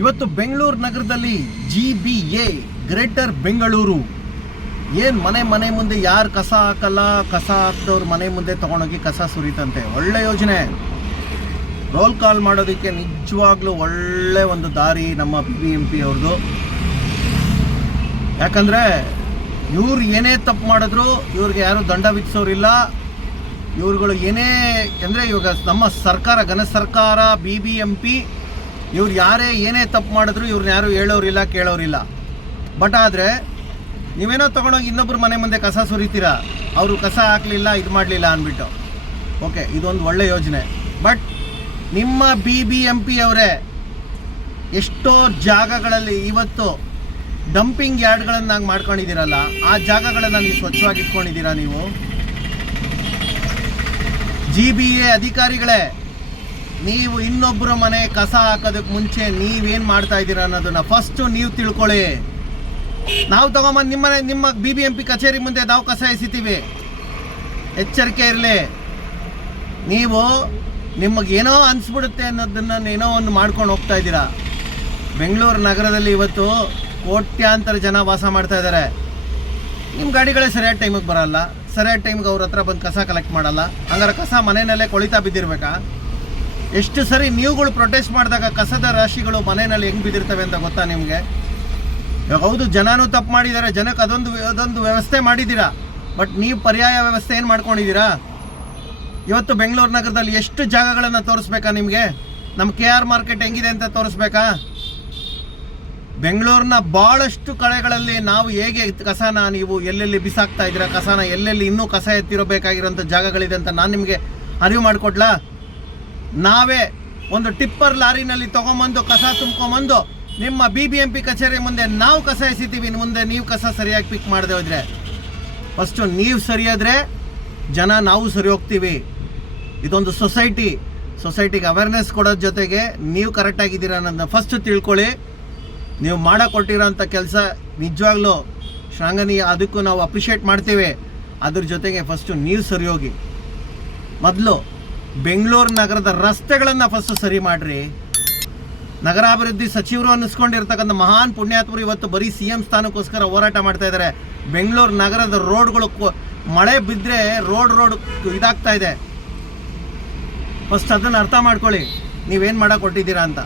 ಇವತ್ತು ಬೆಂಗಳೂರು ನಗರದಲ್ಲಿ GBA greater Bengaluru ಏನು ಮನೆ ಮುಂದೆ ಯಾರು ಕಸ ಹಾಕಲ್ಲ, ಕಸ ಹಾಕ್ದವ್ರು ಮನೆ ಮುಂದೆ ತೊಗೊಂಡೋಗಿ ಕಸ ಸುರಿತಂತೆ. ಒಳ್ಳೆ ಯೋಜನೆ. ರೋಲ್ ಕಾಲ್ ಮಾಡೋದಕ್ಕೆ ನಿಜವಾಗ್ಲೂ ಒಳ್ಳೆ ಒಂದು ದಾರಿ ನಮ್ಮ BBMP ಅವ್ರದ್ದು. ಯಾಕಂದರೆ ಇವ್ರು ಏನೇ ತಪ್ಪು ಮಾಡಿದ್ರು ಇವ್ರಿಗೆ ಯಾರು ದಂಡ ವಿಧಿಸೋರಿಲ್ಲ. ಇವ್ರುಗಳು ಏನೇ ಅಂದರೆ ಇವಾಗ ನಮ್ಮ ಸರ್ಕಾರ, ಘನ ಸರ್ಕಾರ, BBMP ಇವ್ರು ಯಾರೇ ಏನೇ ತಪ್ಪು ಮಾಡಿದ್ರು ಇವ್ರನ್ನ ಯಾರು ಹೇಳೋರಿಲ್ಲ, ಕೇಳೋರಿಲ್ಲ. ಬಟ್ ಆದರೆ ನೀವೇನೋ ತೊಗೊಂಡೋಗಿ ಇನ್ನೊಬ್ರು ಮನೆ ಮುಂದೆ ಕಸ ಸುರಿತೀರಾ, ಅವರು ಕಸ ಹಾಕಲಿಲ್ಲ, ಇದು ಮಾಡಲಿಲ್ಲ ಅಂದ್ಬಿಟ್ಟು. ಓಕೆ, ಇದೊಂದು ಒಳ್ಳೆ ಯೋಜನೆ. ಬಟ್ ನಿಮ್ಮ BBMP ಅವರೇ ಎಷ್ಟೋ ಜಾಗಗಳಲ್ಲಿ ಇವತ್ತು ಡಂಪಿಂಗ್ ಯಾರ್ಡ್ಗಳನ್ನಾಗಿ ಮಾಡ್ಕೊಂಡಿದ್ದೀರಲ್ಲ, ಆ ಜಾಗಗಳನ್ನು ನೀವು ಸ್ವಚ್ಛವಾಗಿ ಇಟ್ಕೊಂಡಿದ್ದೀರಾ? ನೀವು GBA ಅಧಿಕಾರಿಗಳೇ, ನೀವು ಇನ್ನೊಬ್ಬರ ಮನೆ ಕಸ ಹಾಕೋದಕ್ಕೆ ಮುಂಚೆ ನೀವೇನು ಮಾಡ್ತಾ ಇದ್ದೀರಾ ಅನ್ನೋದನ್ನು ಫಸ್ಟು ನೀವು ತಿಳ್ಕೊಳ್ಳಿ. ನಾವು ತಗೊಂಬಂದು ನಿಮ್ಮ BBMP ಕಚೇರಿ ಮುಂದೆ ನಾವು ಕಸ ಎಸಿತೀವಿ. ಎಚ್ಚರಿಕೆ ಇರಲಿ. ನೀವು ನಿಮಗೇನೋ ಅನಿಸ್ಬಿಡುತ್ತೆ ಅನ್ನೋದನ್ನು ಏನೋ ಒಂದು ಮಾಡ್ಕೊಂಡು ಹೋಗ್ತಾ ಇದ್ದೀರಾ. ಬೆಂಗಳೂರು ನಗರದಲ್ಲಿ ಇವತ್ತು ಕೋಟ್ಯಾಂತರ ಜನ ವಾಸ ಮಾಡ್ತಾ ಇದ್ದಾರೆ. ನಿಮ್ಮ ಗಾಡಿಗಳೇ ಸರಿಯಾದ ಟೈಮಿಗೆ ಬರೋಲ್ಲ, ಸರಿಯಾದ ಟೈಮಿಗೆ ಅವ್ರ ಹತ್ರ ಬಂದು ಕಸ ಕಲೆಕ್ಟ್ ಮಾಡಲ್ಲ. ಹಂಗಾರೆ ಕಸ ಮನೆಯಲ್ಲೇ ಕೊಳಿತಾ ಬಿದ್ದಿರ್ಬೇಕಾ? ಎಷ್ಟು ಸರಿ ನೀವುಗಳು ಪ್ರೊಟೆಸ್ಟ್ ಮಾಡಿದಾಗ ಕಸದ ರಾಶಿಗಳು ಮನೆಯಲ್ಲಿ ಹೆಂಗೆ ಬಿದ್ದಿರ್ತವೆ ಅಂತ ಗೊತ್ತಾ ನಿಮಗೆ? ಇವಾಗ ಹೌದು, ಜನನೂ ತಪ್ಪು ಮಾಡಿದ್ದಾರೆ, ಜನಕ್ಕೆ ಅದೊಂದು ವ್ಯವಸ್ಥೆ ಮಾಡಿದ್ದೀರಾ. ಬಟ್ ನೀವು ಪರ್ಯಾಯ ವ್ಯವಸ್ಥೆ ಏನು ಮಾಡ್ಕೊಂಡಿದ್ದೀರಾ? ಇವತ್ತು ಬೆಂಗಳೂರು ನಗರದಲ್ಲಿ ಎಷ್ಟು ಜಾಗಗಳನ್ನು ತೋರಿಸ್ಬೇಕಾ ನಿಮಗೆ? ನಮ್ಮ KR ಮಾರ್ಕೆಟ್ ಹೆಂಗಿದೆ ಅಂತ ತೋರಿಸ್ಬೇಕಾ? ಬೆಂಗಳೂರಿನ ಭಾಳಷ್ಟು ಕಡೆಗಳಲ್ಲಿ ನಾವು ಹೇಗೆ ಕಸನ ನೀವು ಎಲ್ಲೆಲ್ಲಿ ಬಿಸಾಕ್ತಾ ಇದ್ದೀರಾ, ಕಸನ ಎಲ್ಲೆಲ್ಲಿ ಇನ್ನೂ ಕಸ ಎತ್ತಿರಬೇಕಾಗಿರೋಂಥ ಜಾಗಗಳಿದೆ ಅಂತ ನಾನು ನಿಮಗೆ ಅರಿವು ಮಾಡಿಕೊಡ್ಲಾ? ನಾವೇ ಒಂದು ಟಿಪ್ಪರ್ ಲಾರಿನಲ್ಲಿ ತೊಗೊಂಬಂದು ಕಸ ತುಂಬ್ಕೊಂಬಂದು ನಿಮ್ಮ BBMP ಕಚೇರಿ ಮುಂದೆ ನಾವು ಕಸ ಎಸಿತೀವಿ. ಮುಂದೆ ನೀವು ಕಸ ಸರಿಯಾಗಿ ಪಿಕ್ ಮಾಡದೆ ಹೋದರೆ, ಫಸ್ಟು ನೀವು ಸರಿಯಾದರೆ ಜನ ನಾವು ಸರಿ ಹೋಗ್ತೀವಿ. ಇದೊಂದು ಸೊಸೈಟಿಗೆ ಅವೇರ್ನೆಸ್ ಕೊಡೋದ್ರ ಜೊತೆಗೆ ನೀವು ಕರೆಕ್ಟಾಗಿದ್ದೀರಾ ಅನ್ನೋದನ್ನ ಫಸ್ಟು ತಿಳ್ಕೊಳ್ಳಿ. ನೀವು ಕೊಟ್ಟಿರೋಂಥ ಕೆಲಸ ನಿಜವಾಗ್ಲೂ ಶ್ಲಾಘನೀಯ, ಅದಕ್ಕೂ ನಾವು ಅಪ್ರಿಷಿಯೇಟ್ ಮಾಡ್ತೀವಿ. ಅದ್ರ ಜೊತೆಗೆ ಫಸ್ಟು ನೀವು ಸರಿ ಹೋಗಿ. ಮೊದಲು ಬೆಂಗಳೂರು ನಗರದ ರಸ್ತೆಗಳನ್ನು ಫಸ್ಟು ಸರಿ ಮಾಡಿರಿ. ನಗರಾಭಿವೃದ್ಧಿ ಸಚಿವರು ಅನ್ನಿಸ್ಕೊಂಡಿರ್ತಕ್ಕಂಥ ಮಹಾನ್ ಪುಣ್ಯಾತ್ಮರು ಇವತ್ತು ಬರೀ CM ಸ್ಥಾನಕ್ಕೋಸ್ಕರ ಹೋರಾಟ ಮಾಡ್ತಾ ಇದ್ದಾರೆ. ಬೆಂಗಳೂರು ನಗರದ ರೋಡ್ಗಳು ಮಳೆ ಬಿದ್ದರೆ ರೋಡ್ ಇದಾಗ್ತಾ ಇದೆ. ಫಸ್ಟ್ ಅದನ್ನು ಅರ್ಥ ಮಾಡ್ಕೊಳ್ಳಿ, ನೀವೇನು ಕೊಟ್ಟಿದ್ದೀರಾ ಅಂತ.